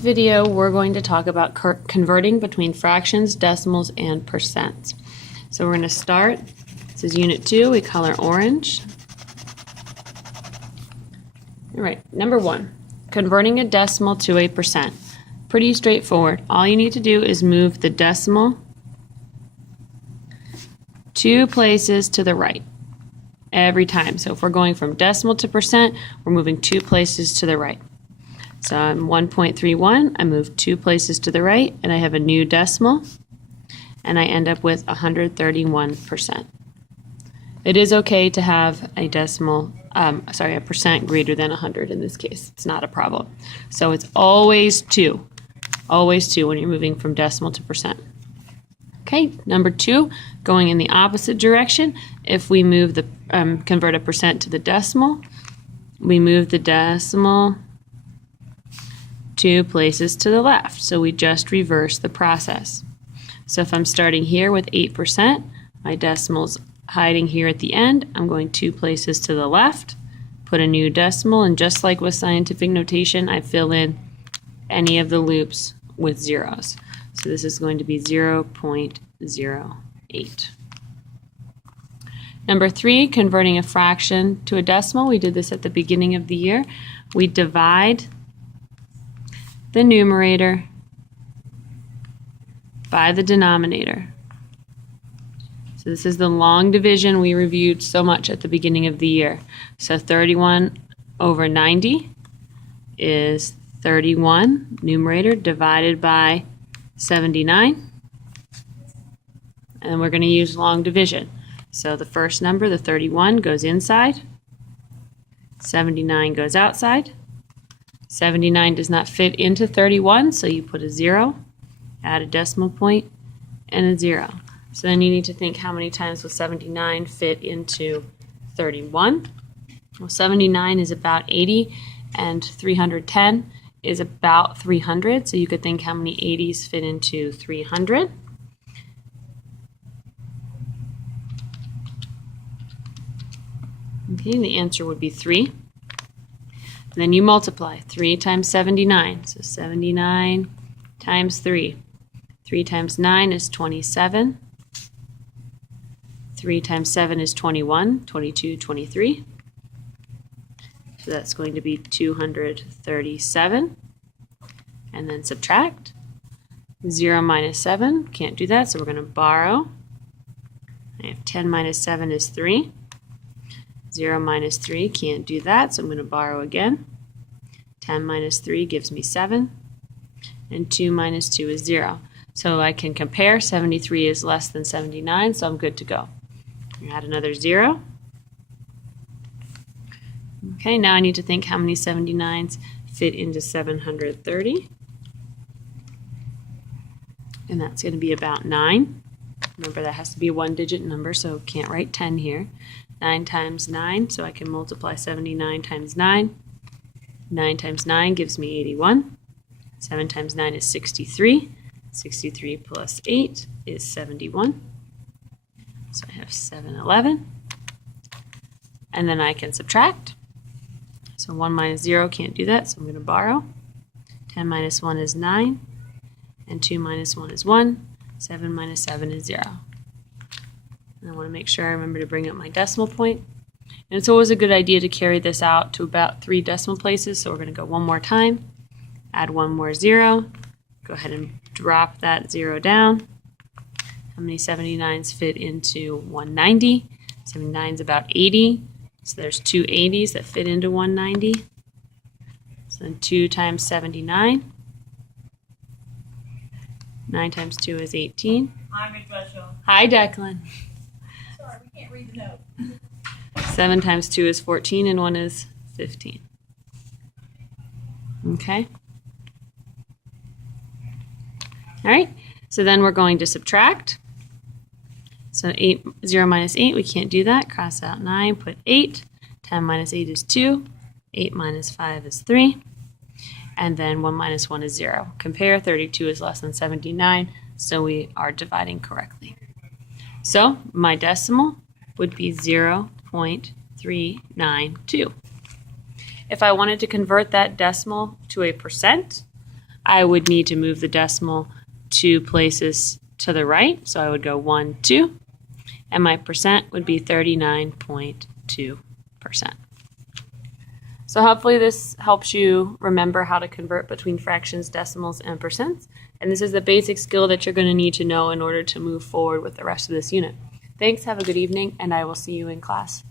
video, we're going to talk about converting between fractions, decimals, and percents. So we're going to start. This is Unit 2. We color orange. All right, number 1, converting a decimal to a percent. Pretty straightforward. All you need to do is move the decimal 2 places to the right every time. So if we're going from decimal to percent, we're moving 2 places to the right. So I'm 1.31, I move 2 places to the right, and I have a new decimal, and I end up with 131%. It is okay to have a decimal, a percent greater than 100 in this case. It's not a problem. So it's always 2 when you're moving from decimal to percent. Okay, number 2, going in the opposite direction. If we move the convert a percent to the decimal, we move the decimal 2 places to the left. So we just reverse the process. So if I'm starting here with 8%, my decimal's hiding here at the end. I'm going 2 places to the left, put a new decimal, and just like with scientific notation, I fill in any of the loops with zeros. So this is going to be 0.08. Number 3, converting a fraction to a decimal. We did this at the beginning of the year. We divide the numerator by the denominator. So this is the long division we reviewed so much at the beginning of the year. So 31 over 90 is 31 numerator divided by 79. And we're going to use long division. So the first number, the 31, goes inside. 79 goes outside. 79 does not fit into 31, so you put a 0, add a decimal point, and a 0. So then you need to think, how many times will 79 fit into 31? Well, 79 is about 80, and 310 is about 300, so you could think how many 80s fit into 300. Okay, the answer would be 3. And then you multiply 3 times 79, so 79 times 3. 3 times 9 is 27. 3 times 7 is 21, 22, 23. So that's going to be 237. And then subtract. 0 minus 7, can't do that, so we're going to borrow. I have 10 minus 7 is 3. 0 minus 3, can't do that, so I'm going to borrow again. 10 minus 3 gives me 7, and 2 minus 2 is 0. So I can compare. 73 is less than 79, so I'm good to go. Add another 0. Okay, now I need to think how many 79s fit into 730. And that's going to be about 9. Remember, that has to be a 1-digit number, so can't write 10 here. 9 times 9, so I can multiply 79 times 9. 9 times 9 gives me 81. 7 times 9 is 63. 63 plus 8 is 71. So I have 711. And then I can subtract. So 1 minus 0, can't do that, so I'm going to borrow. 10 minus 1 is 9. And 2 minus 1 is 1. 7 minus 7 is 0. And I want to make sure I remember to bring up my decimal point. And it's always a good idea to carry this out to about 3 decimal places. So we're going to go one more time, add one more 0, go ahead and drop that 0 down. How many 79s fit into 190? 79 is about 80. So there's 2 80s that fit into 190. So then 2 times 79. 9 times 2 is 18. Hi, Miss Russell. Hi, Declan. Sorry, we can't read the note. 7 times 2 is 14, and 1 is 15. Okay? All right, so then we're going to subtract. So 0 minus 8, we can't do that. Cross out 9, put 8. 10 minus 8 is 2. 8 minus 5 is 3. And then 1 minus 1 is 0. Compare, 32 is less than 79, so we are dividing correctly. So my decimal would be 0.392. If I wanted to convert that decimal to a percent, I would need to move the decimal 2 places to the right. So I would go 1, 2, and my percent would be 39.2%. So hopefully this helps you remember how to convert between fractions, decimals, and percents. And this is the basic skill that you're going to need to know in order to move forward with the rest of this unit. Thanks, have a good evening, and I will see you in class.